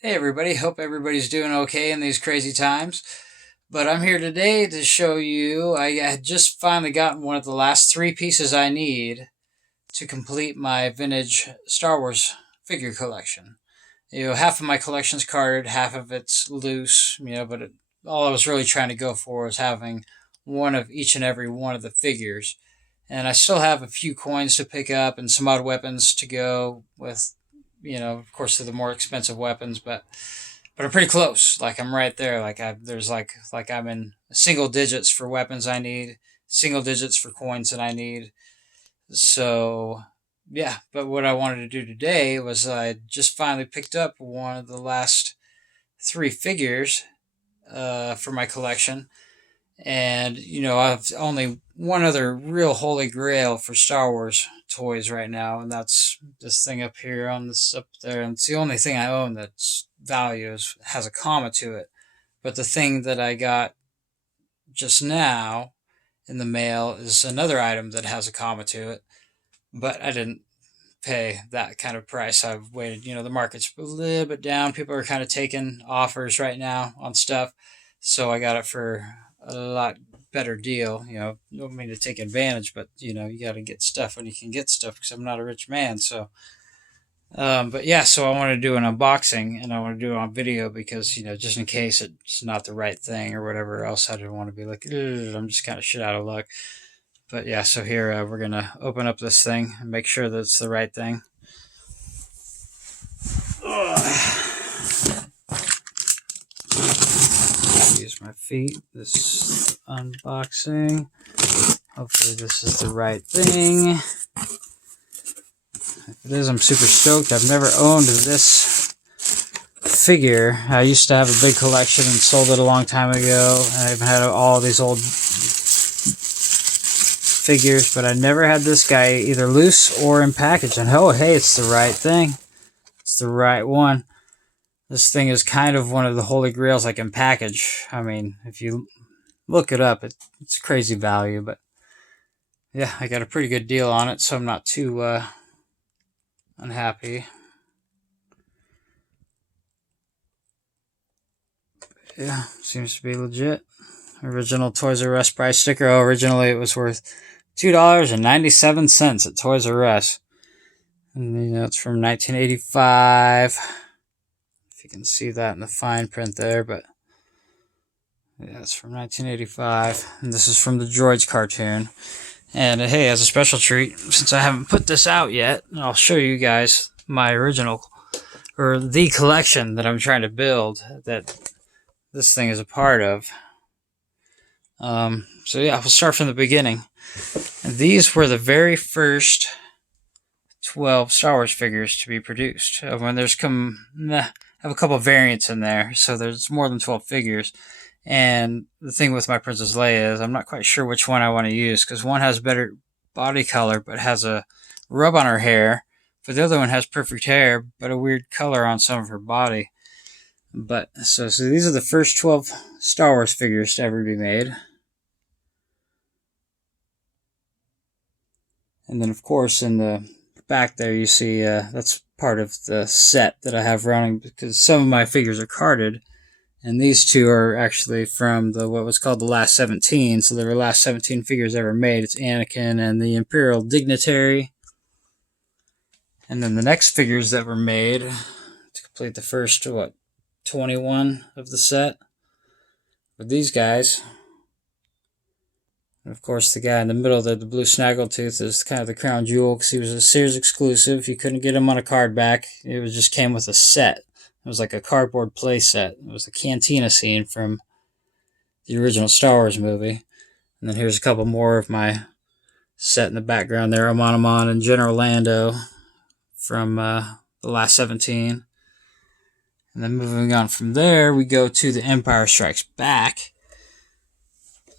Hey everybody, hope everybody's doing okay in these crazy times. But I'm here today to show you I had just finally gotten one of the last three pieces I need to complete my vintage Star Wars figure collection. Half of my collection's carded, half of it's loose, but all I was really trying to go for was having one of each and every one of the figures. And I still have a few coins to pick up and some odd weapons to go with, of course, the more expensive weapons, but I'm pretty close. Like I'm right there. There's like I'm in single digits for weapons I need, single digits for coins that I need. So yeah, but what I wanted to do today was I just finally picked up one of the last three figures for my collection, and I've only one other real holy grail for Star Wars toys right now, and that's this thing up here on this up there, and it's the only thing I own that's value has a comma to it. But the thing that I got just now in the mail is another item that has a comma to it, but I didn't pay that kind of price. I've waited. The market's a little bit down. People are kind of taking offers right now on stuff, so I got it for a lot better deal. Don't mean to take advantage, but you got to get stuff when you can get stuff because I'm not a rich man. So, but yeah, so I want to do an unboxing and I want to do it on video because just in case it's not the right thing or whatever else, I didn't want to be like, I'm just kind of shit out of luck. But yeah, so here we're gonna open up this thing and make sure that it's the right thing. Use my feet. This unboxing. Hopefully this is the right thing. If it is, I'm super stoked. I've never owned this figure. I used to have a big collection and sold it a long time ago. I've had all these old figures, but I never had this guy either loose or in package. And oh, hey, it's the right thing. It's the right one. This thing is kind of one of the holy grails, like in package. I mean, if you look it up, it's crazy value, but yeah, I got a pretty good deal on it, so I'm not too unhappy. Yeah, seems to be legit. Original Toys R Us price sticker. Oh, originally it was worth $2.97 at Toys R Us. And it's from 1985. If you can see that in the fine print there, but yeah, it's from 1985. And this is from the Droids cartoon. And hey, as a special treat, since I haven't put this out yet, I'll show you guys my original, or the collection that I'm trying to build that this thing is a part of. So yeah, we'll start from the beginning. And these were the very first 12 Star Wars figures to be produced. When there's I have a couple of variants in there, so there's more than 12 figures. And the thing with my Princess Leia is I'm not quite sure which one I want to use, because one has better body color but has a rub on her hair, but the other one has perfect hair but a weird color on some of her body. But so these are the first 12 Star Wars figures to ever be made. And then of course in the back there you see that's part of the set that I have running, because some of my figures are carded. And these two are actually from what was called the last 17. So there were last 17 figures ever made. It's Anakin and the Imperial Dignitary. And then the next figures that were made to complete the first, 21 of the set were these guys. And of course, the guy in the middle there, the blue snaggletooth, is kind of the crown jewel because he was a Sears exclusive. You couldn't get him on a card back. It just came with a set. It was like a cardboard play set. It was the cantina scene from the original Star Wars movie. And then here's a couple more of my set in the background there. Amon and General Lando from the last 17. And then moving on from there, we go to the Empire Strikes Back.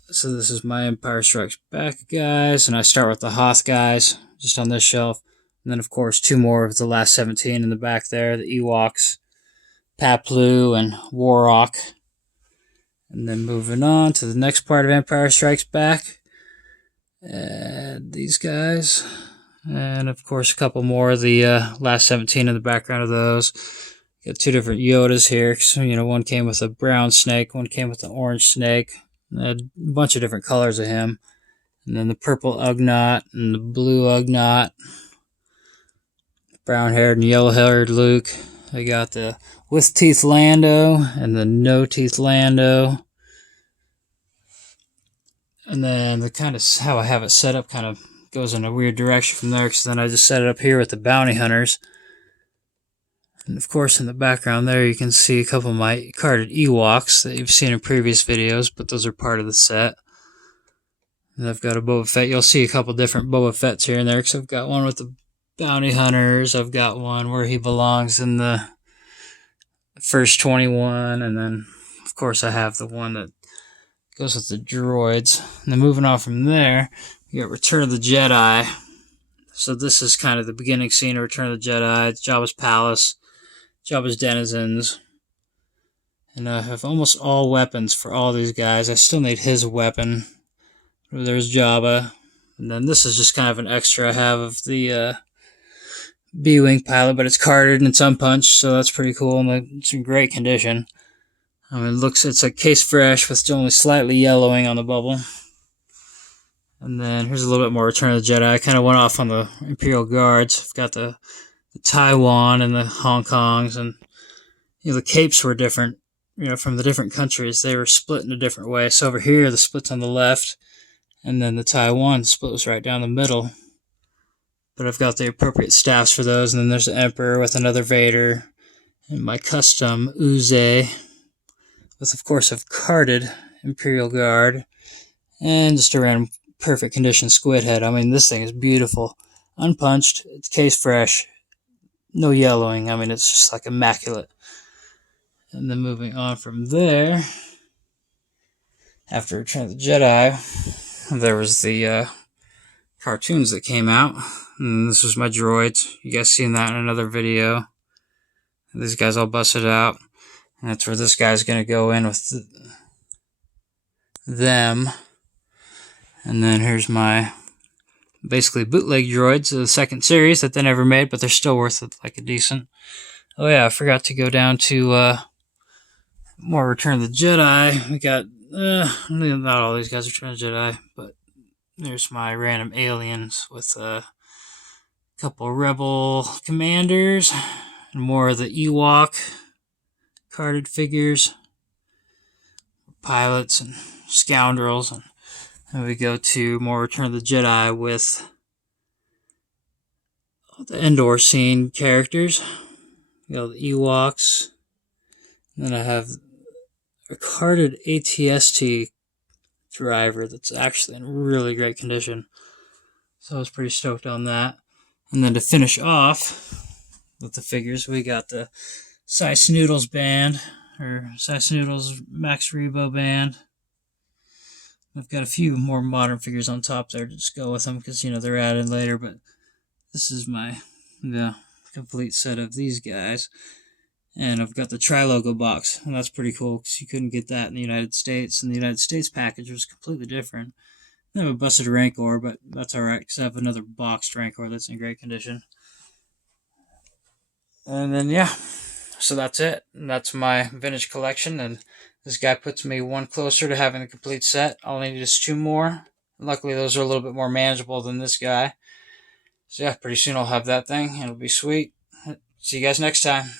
So this is my Empire Strikes Back guys. And I start with the Hoth guys just on this shelf. And then, of course, two more of the last 17 in the back there. The Ewoks. Paplu and Warrock. And then moving on to the next part of Empire Strikes Back. These guys. And of course a couple more of the last 17 in the background of those. Got two different Yodas here. So, one came with a brown snake, one came with an orange snake. I had a bunch of different colors of him. And then the purple Ugnaught and the blue Ugnaught. Brown-haired and yellow-haired Luke. I got the with teeth Lando and the no teeth Lando. And then the kind of how I have it set up kind of goes in a weird direction from there, because then I just set it up here with the bounty hunters. And of course in the background there you can see a couple of my carded Ewoks that you've seen in previous videos, but those are part of the set. And I've got a Boba Fett. You'll see a couple different Boba Fetts here and there, because I've got one with the bounty hunters. I've got one where he belongs in the first 21, and then of course I have the one that goes with the droids. And then moving on from there, you got Return of the Jedi. So this is kind of the beginning scene of Return of the Jedi. It's Jabba's palace, Jabba's denizens. And I have almost all weapons for all these guys. I still need his weapon. There's Jabba. And then this is just kind of an extra I have of the B-Wing pilot, but it's carded and it's unpunched, so that's pretty cool. And it's in great condition. It's like case fresh with only slightly yellowing on the bubble. And then here's a little bit more Return of the Jedi. I kind of went off on the Imperial Guards. I've got the Taiwan and the Hong Kongs, and the capes were different. From the different countries, they were split in a different way. So over here, the split's on the left, and then the Taiwan split was right down the middle. But I've got the appropriate staffs for those, and then there's the Emperor with another Vader, and my custom Uze, with of course a carded Imperial Guard, and just a random perfect condition squid head. This thing is beautiful. Unpunched, it's case fresh, no yellowing. It's just like immaculate. And then moving on from there, after Return of the Jedi, there was the cartoons that came out. And this was my droids. You guys seen that in another video. These guys all busted out. And that's where this guy's going to go in with them. And then here's my basically bootleg droids of the second series that they never made, but they're still worth it, like a decent. Oh yeah, I forgot to go down to more Return of the Jedi. We got, not all these guys are Return of the Jedi, but there's my random aliens with a couple Rebel commanders, and more of the Ewok carded figures, pilots and scoundrels. And then we go to more Return of the Jedi with the Endor scene characters. We got the Ewoks. And then I have a carded ATST driver that's actually in really great condition. So I was pretty stoked on that. And then to finish off with the figures, we got the Cy Snoodles band, or Cy Snoodles Max Rebo band. I've got a few more modern figures on top there to just go with them, because they're added later. But this is my complete set of these guys. And I've got the Tri-Logo box, and that's pretty cool, because you couldn't get that in the United States. And the United States package was completely different. I have a busted Rancor, but that's alright, because I have another boxed Rancor that's in great condition. And then, yeah, so that's it. And that's my vintage collection, and this guy puts me one closer to having a complete set. All I need is 2 more. Luckily, those are a little bit more manageable than this guy. So yeah, pretty soon I'll have that thing, and it'll be sweet. See you guys next time.